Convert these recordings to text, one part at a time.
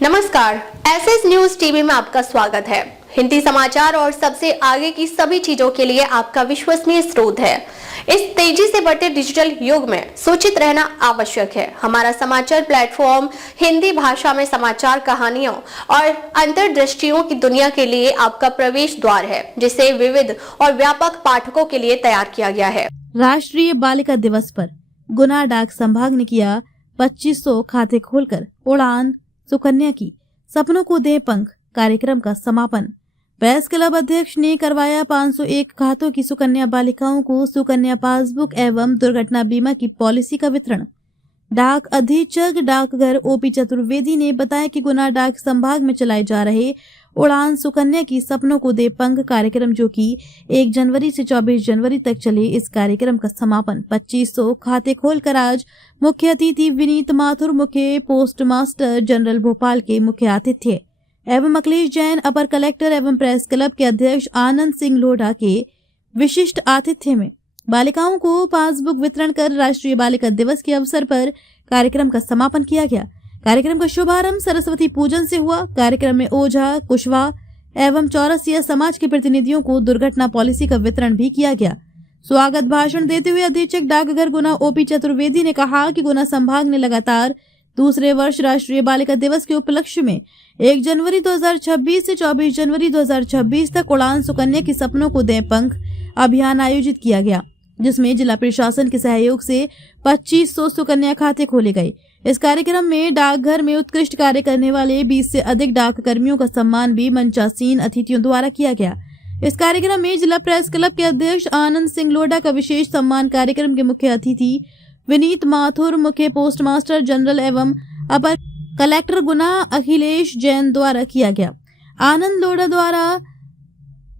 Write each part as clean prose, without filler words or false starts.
नमस्कार, SS news TV में आपका स्वागत है। हिंदी समाचार और सबसे आगे की सभी चीजों के लिए आपका विश्वसनीय स्रोत है। इस तेजी से बढ़ते डिजिटल युग में सूचित रहना आवश्यक है। हमारा समाचार प्लेटफॉर्म हिंदी भाषा में समाचार, कहानियों और अंतर्दृष्टियों की दुनिया के लिए आपका प्रवेश द्वार है, जिसे विविध और व्यापक पाठकों के लिए तैयार किया गया है। राष्ट्रीय बालिका दिवस पर गुना डाक संभाग ने किया 2500 खाते खोलकर उड़ान सुकन्या की, सपनों को दे पंख कार्यक्रम का समापन। प्रेस क्लब अध्यक्ष ने करवाया 501 खातों की सुकन्या बालिकाओं को सुकन्या पासबुक एवं दुर्घटना बीमा की पॉलिसी का वितरण। डाक अधीक्षक डाकघर ओपी चतुर्वेदी ने बताया कि गुना डाक संभाग में चलाए जा रहे उड़ान सुकन्या की सपनों को दे पंख कार्यक्रम, जो कि 1 जनवरी से 24 जनवरी तक चले, इस कार्यक्रम का समापन 2500 खाते खोलकर आज मुख्य अतिथि विनीत माथुर, मुख्य पोस्टमास्टर जनरल भोपाल के मुख्य आतिथ्य एवं अखिलेश जैन, अपर कलेक्टर एवं प्रेस क्लब के अध्यक्ष आनंद सिंह लोढ़ा के विशिष्ट आतिथ्य में बालिकाओं को पासबुक वितरण कर राष्ट्रीय बालिका दिवस के अवसर पर कार्यक्रम का समापन किया गया। कार्यक्रम का शुभारंभ सरस्वती पूजन से हुआ। कार्यक्रम में ओझा, कुशवाहा एवं चौरसिया समाज के प्रतिनिधियों को दुर्घटना पॉलिसी का वितरण भी किया गया। स्वागत भाषण देते हुए अधीक्षक डाकघर गुना ओपी चतुर्वेदी ने कहा कि गुना संभाग ने लगातार दूसरे वर्ष राष्ट्रीय बालिका दिवस के उपलक्ष्य में 1 जनवरी 2026 से 24 जनवरी 2026 तक उड़ान सुकन्या के सपनों को दें पंख अभियान आयोजित किया गया, जिसमें जिला प्रशासन के सहयोग से 2500 सुकन्या खाते खोले गए। इस कार्यक्रम में डाकघर में उत्कृष्ट कार्य करने वाले 20 से अधिक डाक कर्मियों का सम्मान भी मंचासीन अतिथियों द्वारा किया गया। इस कार्यक्रम में जिला प्रेस क्लब के अध्यक्ष आनंद सिंह लोढ़ा का विशेष सम्मान कार्यक्रम के मुख्य अतिथि विनीत माथुर, मुख्य पोस्टमास्टर जनरल एवं अपर कलेक्टर गुना अखिलेश जैन द्वारा किया गया। आनंद लोढ़ा द्वारा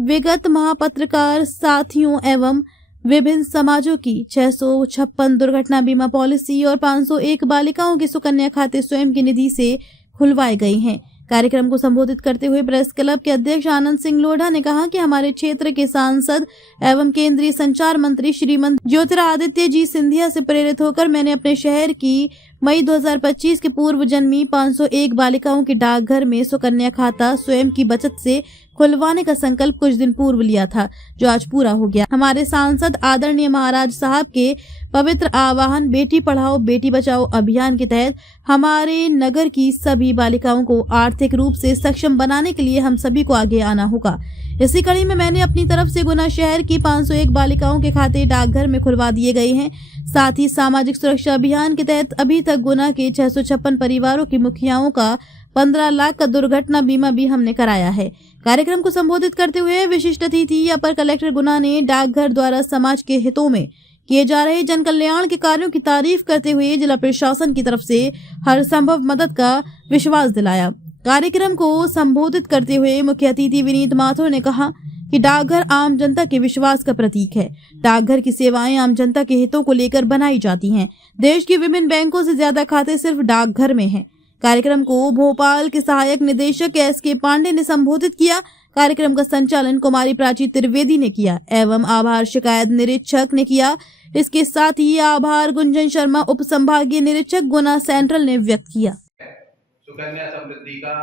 विगत महापत्रकार साथियों एवं विभिन्न समाजों की 656 दुर्घटना बीमा पॉलिसी और 501 बालिकाओं के सुकन्या खाते स्वयं की निधि से खुलवाए गए हैं। कार्यक्रम को संबोधित करते हुए प्रेस क्लब के अध्यक्ष आनंद सिंह लोढ़ा ने कहा कि हमारे क्षेत्र के सांसद एवं केंद्रीय संचार मंत्री श्रीमंत ज्योतिरादित्य जी सिंधिया से प्रेरित होकर मैंने अपने शहर की मई 2025 के पूर्व जन्मी 501 बालिकाओं के डाकघर में सुकन्या खाता स्वयं की बचत से खुलवाने का संकल्प कुछ दिन पूर्व लिया था, जो आज पूरा हो गया। हमारे सांसद आदरणीय महाराज साहब के पवित्र आह्वान बेटी पढ़ाओ बेटी बचाओ अभियान के तहत हमारे नगर की सभी बालिकाओं को आर्थिक रूप से सक्षम बनाने के लिए हम सभी को आगे आना होगा। इसी कड़ी में मैंने अपनी तरफ से गुना शहर की 501 बालिकाओं के खाते डाकघर में खुलवा दिए गए हैं। साथ ही सामाजिक सुरक्षा अभियान के तहत अभी तक गुना के 656 परिवारों की मुखियाओं का 15 लाख का दुर्घटना बीमा भी हमने कराया है। कार्यक्रम को संबोधित करते हुए विशिष्ट अतिथि अपर कलेक्टर गुना ने डाकघर द्वारा समाज के हितों में किए जा रहे जन कल्याण के कार्यों की तारीफ करते हुए जिला प्रशासन की तरफ से हर संभव मदद का विश्वास दिलाया। कार्यक्रम को संबोधित करते हुए मुख्य अतिथि विनीत माथुर ने कहा कि डाकघर आम जनता के विश्वास का प्रतीक है। डाकघर की सेवाएं आम जनता के हितों को लेकर बनाई जाती हैं। देश के विभिन्न बैंकों से ज्यादा खाते सिर्फ डाकघर में हैं। कार्यक्रम को भोपाल के सहायक निदेशक एस.के. पांडे ने संबोधित किया। कार्यक्रम का संचालन कुमारी प्राची त्रिवेदी ने किया एवं आभार शिकायत निरीक्षक ने किया। इसके साथ ही आभार गुंजन शर्मा उप संभागीय निरीक्षक गुना सेंट्रल ने व्यक्त किया। सुकन्या समृद्धि का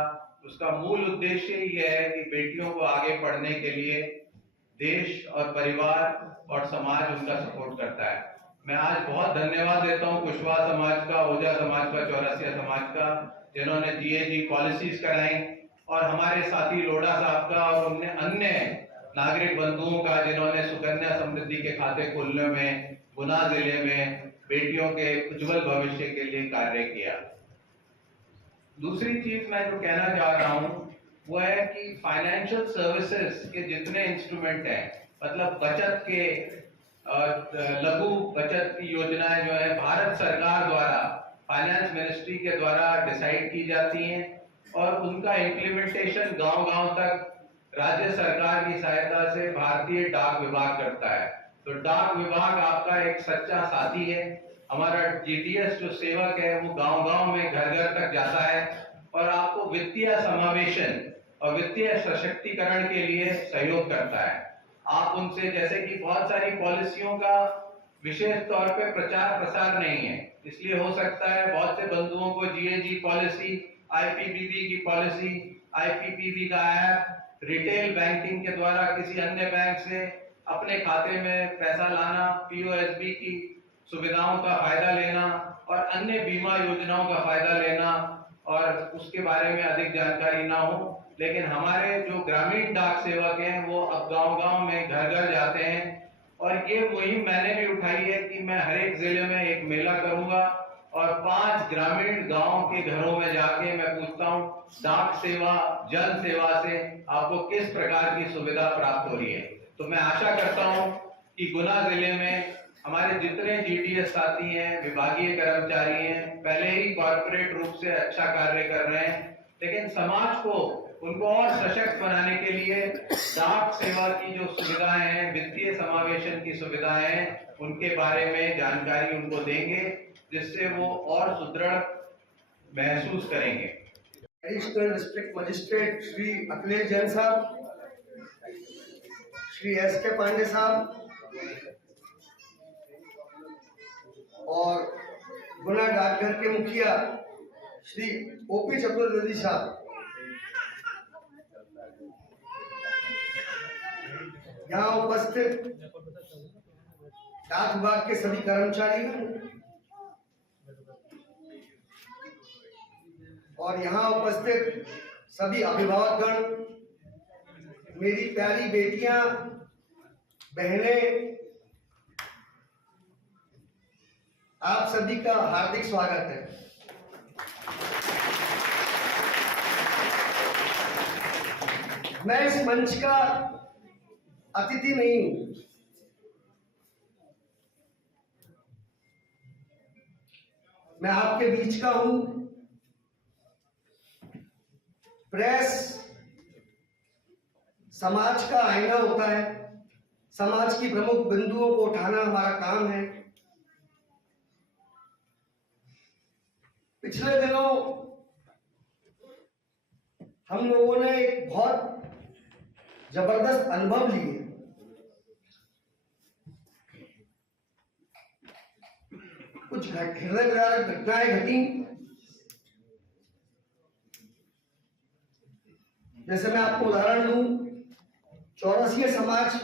उसका मूल उद्देश्य ये है कि बेटियों को आगे पढ़ने के लिए देश और परिवार और समाज उनका सपोर्ट करता है। मैं आज बहुत धन्यवाद देता हूं कुशवाहा समाज का, ओझा समाज का, चौरसिया समाज का, जिन्होंने जीएजी पॉलिसीज कराई, और हमारे साथी लोढ़ा साहब का और उन्हें अन्य नागरिक बंधुओं का, जिन्होंने सुकन्या समृद्धि के खाते खोलने में गुना जिले में बेटियों के उज्जवल भविष्य के लिए कार्य किया। दूसरी चीज मैं जो कहना चाह रहा हूं वो है कि फाइनेंशियल सर्विसेज के जितने इंस्ट्रूमेंट हैं, मतलब बचत के लघु बचत की योजनाएं जो है भारत सरकार द्वारा फाइनेंस मिनिस्ट्री के द्वारा डिसाइड की जाती हैं और उनका इम्प्लीमेंटेशन गांव-गांव तक राज्य सरकार की सहायता से भारतीय डाक विभाग करता है। तो डाक विभाग आपका एक सच्चा साथी है। हमारा जीडीएस जो सेवक है वो गांव-गांव में घर-घर तक जाता है और आपको वित्तीय समावेशन और वित्तीय सशक्तिकरण के लिए सहयोग करता है। आप उनसे, जैसे कि बहुत सारी पॉलिसियों का विशेष तौर पे प्रचार प्रसार नहीं है, इसलिए हो सकता है बहुत से बंधुओं को जीएजी पॉलिसी आईपीपीबी की पॉलिसी, आईपीपीबी का ऐप, रिटेल बैंकिंग के द्वारा किसी अन्य बैंक से अपने खाते में पैसा लाना, पीओएसबी की सुविधाओं का फायदा लेना और अन्य बीमा योजनाओं का फायदा लेना और उसके बारे में अधिक जानकारी ना हो। लेकिन हमारे जो ग्रामीण डाक सेवक हैं वो अब गांव-गांव में घर-घर जाते हैं और ये मुहिम मैंने भी उठाई है कि मैं हर एक जिले में एक मेला करूंगा और 5 ग्रामीण गांव के घरों में जाके मैं पूछता हूं डाक सेवा, जन सेवा से आपको किस प्रकार की सुविधा प्राप्त हो रही है। तो मैं आशा करता हूं कि गुना जिले में हमारे जितने जीडीएस साथी हैं, विभागीय कर्मचारी हैं, पहले ही कॉर्पोरेट रूप से अच्छा कार्य कर रहे हैं, लेकिन समाज को उनको और सशक्त बनाने के लिए डाक सेवा की जो सुविधाएं हैं, वित्तीय समावेशन की सुविधाएं हैं, उनके बारे में जानकारी उनको देंगे जिससे वो और सुदृढ़ महसूस करेंगे। Additional district magistrate Shri Akhilesh Jain साहब, श्री एस.के. पांडे साहब और गुना डाकघर के मुखिया श्री ओपी चतुर्वेदी साहब, यहाँ उपस्थित डाक विभाग के सभी कर्मचारी और यहाँ उपस्थित सभी अभिभावकगण, मेरी प्यारी बेटियां, बहनें, आप सभी का हार्दिक स्वागत है। मैं इस मंच का अतिथि नहीं हूं, मैं आपके बीच का हूं। प्रेस समाज का आईना होता है, समाज की प्रमुख बिंदुओं को उठाना हमारा काम है। पिछले दिनों हम लोगों ने एक बहुत जबरदस्त अनुभव लिए। कुछ हृदयविदारक घटनाएं घटी, जैसे मैं आपको उदाहरण दूं, चौरसिया समाज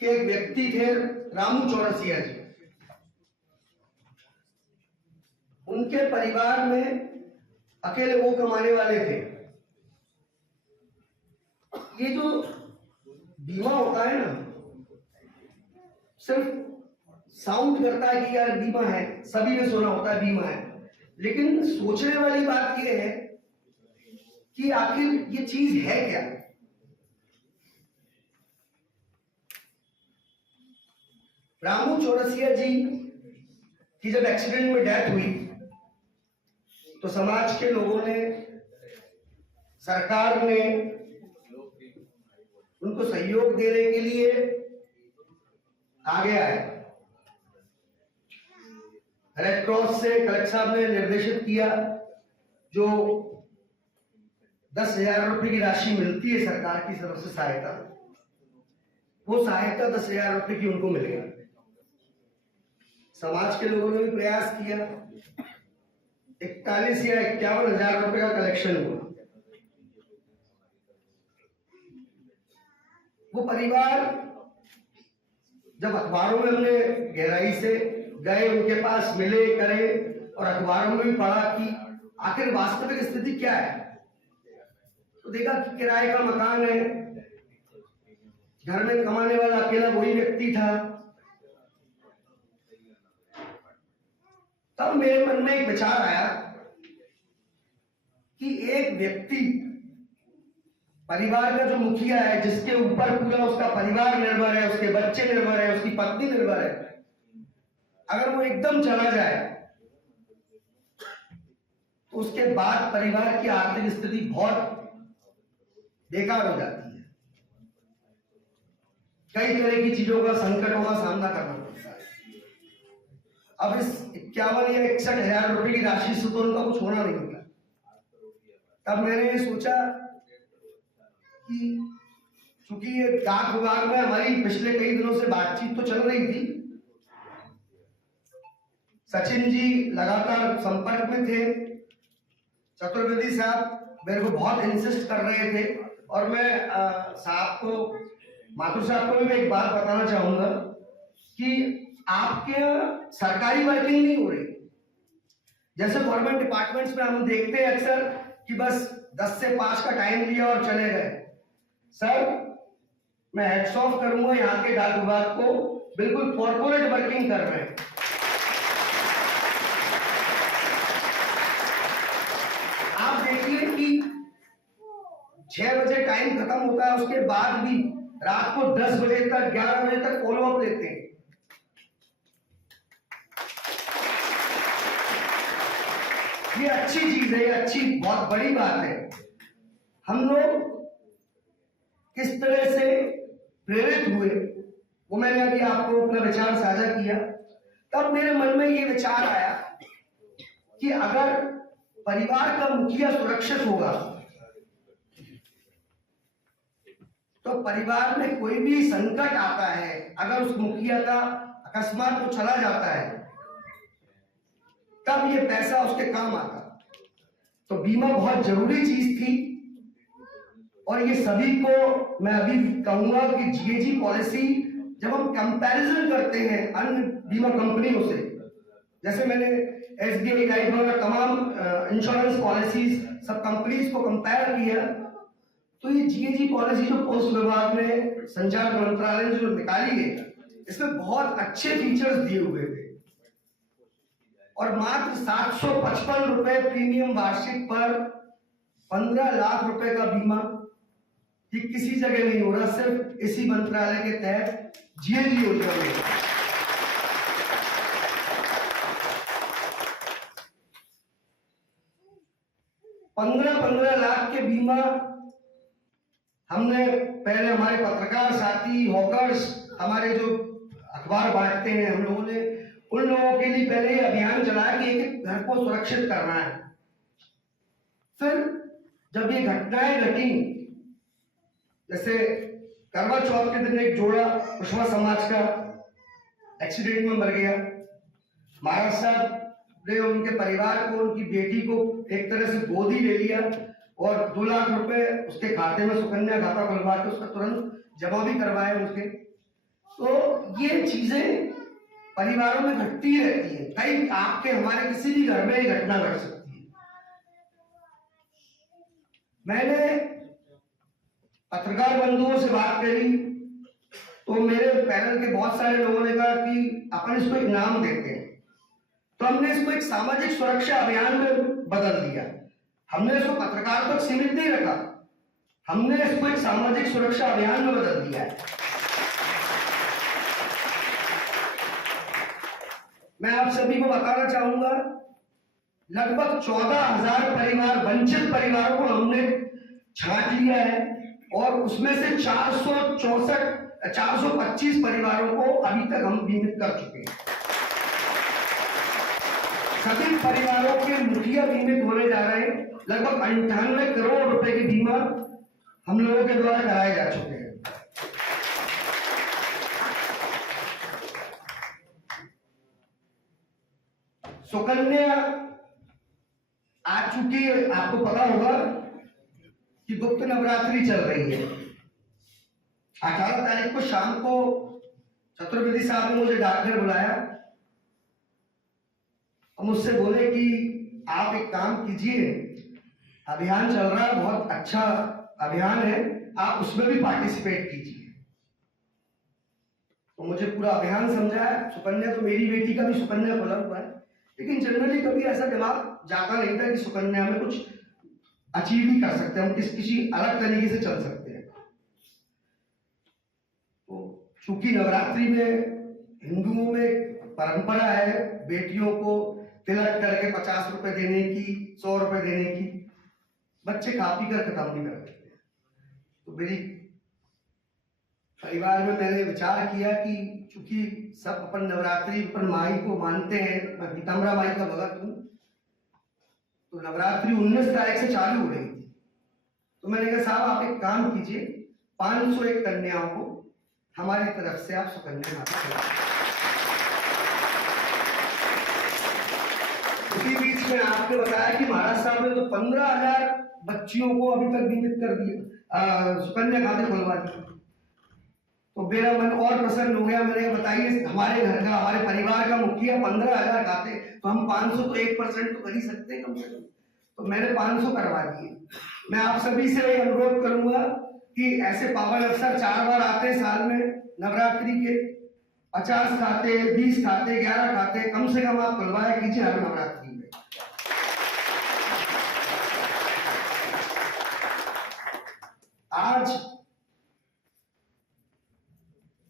के एक व्यक्ति थे, रामू चौरसिया जी। उनके परिवार में अकेले वो कमाने वाले थे। ये जो बीमा होता है ना, सिर्फ साउंड करता है कि यार बीमा है, सभी ने सुना होता है बीमा है, लेकिन सोचने वाली बात यह है कि आखिर ये चीज है क्या। रामू चौरसिया जी की जब एक्सीडेंट में डेथ हुई तो समाज के लोगों ने, सरकार ने उनको सहयोग देने के लिए आगे आए। रेड क्रॉस से कलेक्टर साहब ने निर्देशित किया, जो 10,000 रुपए की राशि मिलती है सरकार की तरफ से सहायता, वो सहायता 10,000 रुपए की उनको मिलेगा। समाज के लोगों ने भी प्रयास किया, 41 या 51,000 रुपए का कलेक्शन हुआ। वो परिवार जब अखबारों में हमने गहराई से गए, उनके पास मिले करे और अखबारों में भी पढ़ा कि आखिर वास्तविक स्थिति क्या है, तो देखा कि किराए का मकान है, घर में कमाने वाला अकेला वही व्यक्ति था। तब मेरे मन में एक विचार आया कि एक व्यक्ति, परिवार का जो मुखिया है, जिसके ऊपर पूरा उसका परिवार निर्भर है, उसके बच्चे निर्भर है, उसकी पत्नी निर्भर है, अगर वो एकदम चला जाए तो उसके बाद परिवार की आर्थिक स्थिति बहुत बेकार हो जाती है। कई तरह की चीजों का, संकटों का सामना करना पड़ता है। अब इस 51 या 61,000 रुपए की राशि से तो उनका कुछ होना नहीं होता। तब मैंने सोचा कि चूंकि ये डाक विभाग में हमारी पिछले कई दिनों से बातचीत तो चल रही थी, सचिन जी लगातार संपर्क में थे, चतुर्वेदी साहब मेरे को बहुत इंसिस्ट कर रहे थे, और मैं साहब को, माथुर साहब को भी मैं एक बात बताना चाहूंगा कि आपके सरकारी वर्किंग नहीं हो रही। जैसे गवर्नमेंट डिपार्टमेंट्स में हम देखते हैं अक्सर कि बस 10 से 5 का टाइम लिया और चले गए। सर, मैं हेड्स ऑफ करूंगा यहाँ के डाक विभाग को, बिल्कुल कॉर्पोरेट वर्किंग कर रहे हैं। आप देखिए कि 6 बजे टाइम खत्म होता है, उसके बाद भी रात को 10 बजे तक, 11 बजे तक फॉलो अप लेते हैं। ये अच्छी चीज है, ये अच्छी बहुत बड़ी बात है। हम लोग किस तरह से प्रेरित हुए वो मैंने अभी आपको अपना विचार साझा किया। तब मेरे मन में ये विचार आया कि अगर परिवार का मुखिया सुरक्षित होगा तो परिवार में कोई भी संकट आता है, अगर उस मुखिया का अकस्मात वो चला जाता है, तब ये पैसा उसके काम आता। तो बीमा बहुत जरूरी चीज थी, और ये सभी को मैं अभी कहूंगा कि जीएजी पॉलिसी जब हम कंपैरिजन करते हैं अन्य बीमा कंपनियों से, जैसे मैंने एसबीआई लाइफ और तमाम इंश्योरेंस पॉलिसीज सब कंपनीज को कंपेयर किया, तो ये जीएजी पॉलिसी जो पोस्ट विभाग ने, संचार मंत्रालय ने जो निकाली है, इसमें बहुत अच्छे फीचर्स दिए हुए थे। और मात्र 755 रुपए प्रीमियम वार्षिक पर 15 लाख रुपए का बीमा, ये किसी जगह नहीं हो रहा, सिर्फ इसी मंत्रालय के तहत जीएजी योजना में। पंद्रह लाख के बीमा हमने पहले हमारे पत्रकार साथी, हॉकर्स, हमारे जो अखबार बांटते हैं, हम लोगों ने उन लोगों के लिए पहले अभियान चलाया कि एक घर को सुरक्षित करना है। फिर जब ये घटनाएं घटी, जैसे करवा चौथ के दिन एक जोड़ा कुशवा समाज का एक्सीडेंट में मर गया, महाराज साहब ने उनके परिवार को, उनकी बेटी को एक तरह से गोद ही ले लिया और 2 लाख रुपए उसके खाते में सुकन्या खाता खुलवा के उसका तुरंत जमा भी करवाए उसके। तो ये चीजें परिवारों में घटती रहती है, कई आपके हमारे किसी भी घर में ये घटना घट सकती है। मैंने पत्रकार बंधुओं से बात करी तो मेरे पैनल के बहुत सारे लोगों ने कहा कि अपन इसको इनाम देते हैं, तो हमने इसको एक सामाजिक सुरक्षा अभियान में बदल दिया। हमने इसको पत्रकारों तक सीमित नहीं रखा, हमने इसको एक सामाजिक सुरक्षा अभियान में बदल दिया है। मैं आप सभी को बताना चाहूंगा, लगभग 14,000 परिवार, वंचित परिवारों को हमने छांट लिया है, और उसमें से 425 परिवारों को अभी तक हम बीमित कर चुके हैं। सभी परिवारों के मुखिया बीमित होने जा रहे हैं। लगभग 98 करोड़ रुपए की बीमा हम लोगों के द्वारा कराए जा चुके हैं। सुकन्या आज चूंकि आपको पता होगा कि गुप्त नवरात्रि चल रही है। 18 तारीख को शाम को चतुर्वेदी साहब ने मुझे डाकघर बुलाया और मुझसे बोले कि आप एक काम कीजिए, अभियान चल रहा है, बहुत अच्छा अभियान है, आप उसमें भी पार्टिसिपेट कीजिए। तो मुझे पूरा अभियान समझाया। सुकन्या तो मेरी बेटी का भी सुकन्या खुला हुआ है, लेकिन जनरली कभी ऐसा दिमाग जाता नहीं था कि सुकन्या में कुछ अचीव भी कर सकते हैं, हम किसी अलग तरीके से चल सकते हैं। तो चूंकि नवरात्रि में हिंदुओं में परंपरा है बेटियों को तिलक करके 50 रुपए देने की, 100 रुपए देने की, बच्चे खा पी कर खत्म नहीं कर देते। तो मेरी परिवार में मैंने विचार किया कि चूंकि सब अपन नवरात्रि पर माई को मानते हैं, मैं पीताम्बरा माई का भगत हूं, तो नवरात्रि 19 तारीख से चालू हो रही थी। तो मैंने कहा साहब आप एक काम कीजिए, 501 कन्याओं को हमारी तरफ से आप सुकन्या माता इसी बीच में आपने बताया कि महाराज साहब ने तो 15,000 बच्चियों को अभी तक बीमित कर दिया, सुकन्या खाते खुलवा दिए। तो मेरा मन और प्रसन्न हो गया। मैंने बताइए, हमारे घर का, हमारे परिवार का मुखिया 15,000 खाते, तो हम 500 तो 1% तो कर ही सकते हैं कम से कम। तो मैंने 500 करवा दिए। मैं आप सभी से वही अनुरोध करूंगा कि ऐसे पावन अवसर 4 बार आते हैं साल में नवरात्रि के, 50 खाते, 20 खाते, 11 खाते कम से कम आप खुलवाया कीजिए हर नवरात्रि में। आज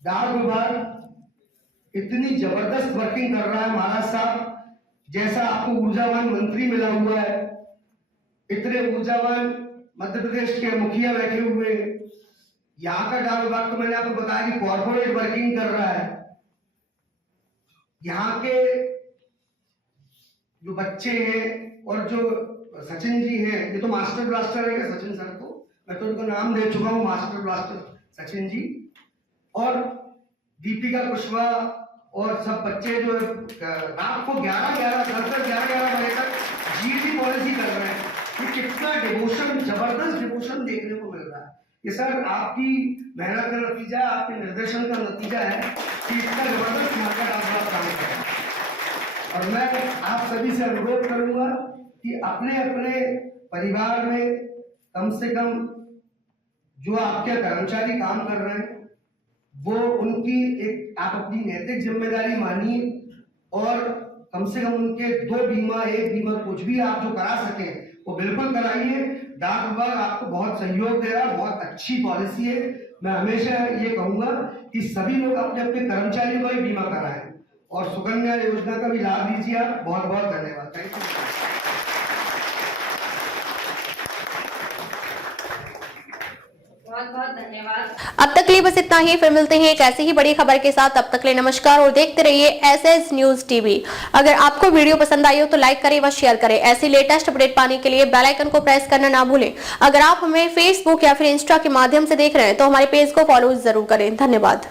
डाक विभाग इतनी जबरदस्त वर्किंग कर रहा है महाराज साहब, जैसा आपको ऊर्जावान मंत्री मिला हुआ है, इतने ऊर्जावान मध्य प्रदेश के मुखिया बैठे हुए, यहाँ का डाक विभाग तो मैंने आपको बताया कि कॉर्पोरेट वर्किंग कर रहा है। यहाँ के जो बच्चे हैं और जो सचिन जी हैं, ये तो मास्टर ब्लास्टर है सचिन सर, तो मैं तो उनको नाम दे चुका हूँ मास्टर ब्लास्टर सचिन जी, और दीपिका कुशवाहा और सब बच्चे जो रात को 11-11 बजे तक जीडी पॉलिसी कर रहे हैं। ये कितना डिवोशन, जबरदस्त डिवोशन देखने को मिल रहा है। ये सर आपकी मेहनत का नतीजा, आपके निर्देशन का नतीजा है कि इतना जबरदस्त यहाँ का डाक काम कर रहा है। और मैं आप सभी से अनुरोध करूंगा कि अपने अपने परिवार में कम से कम जो आपके कर्मचारी काम कर रहे हैं, वो उनकी एक आप अपनी नैतिक जिम्मेदारी मानिए और कम से कम उनके 2 बीमा, 1 बीमा कुछ भी आप जो करा सकें वो बिल्कुल कराइए। डाक विभाग आपको बहुत सहयोग दे रहा है, बहुत अच्छी पॉलिसी है। मैं हमेशा ये कहूंगा कि सभी लोग अपने अपने कर्मचारियों का ही बीमा कराएं और सुकन्या योजना का भी लाभ लीजिए। आप बहुत बहुत धन्यवाद। Thank you. बहुत बहुत धन्यवाद। अब तक के लिए बस इतना ही, फिर मिलते हैं एक ऐसी ही बड़ी खबर के साथ। तब तक के लिए नमस्कार और देखते रहिए एसएस न्यूज टीवी। अगर आपको वीडियो पसंद आई हो तो लाइक करें व शेयर करें। ऐसी लेटेस्ट अपडेट पाने के लिए बेल आइकन को प्रेस करना ना भूलें। अगर आप हमें फेसबुक या फिर इंस्टा के माध्यम से देख रहे हैं तो हमारे पेज को फॉलो जरूर करें। धन्यवाद।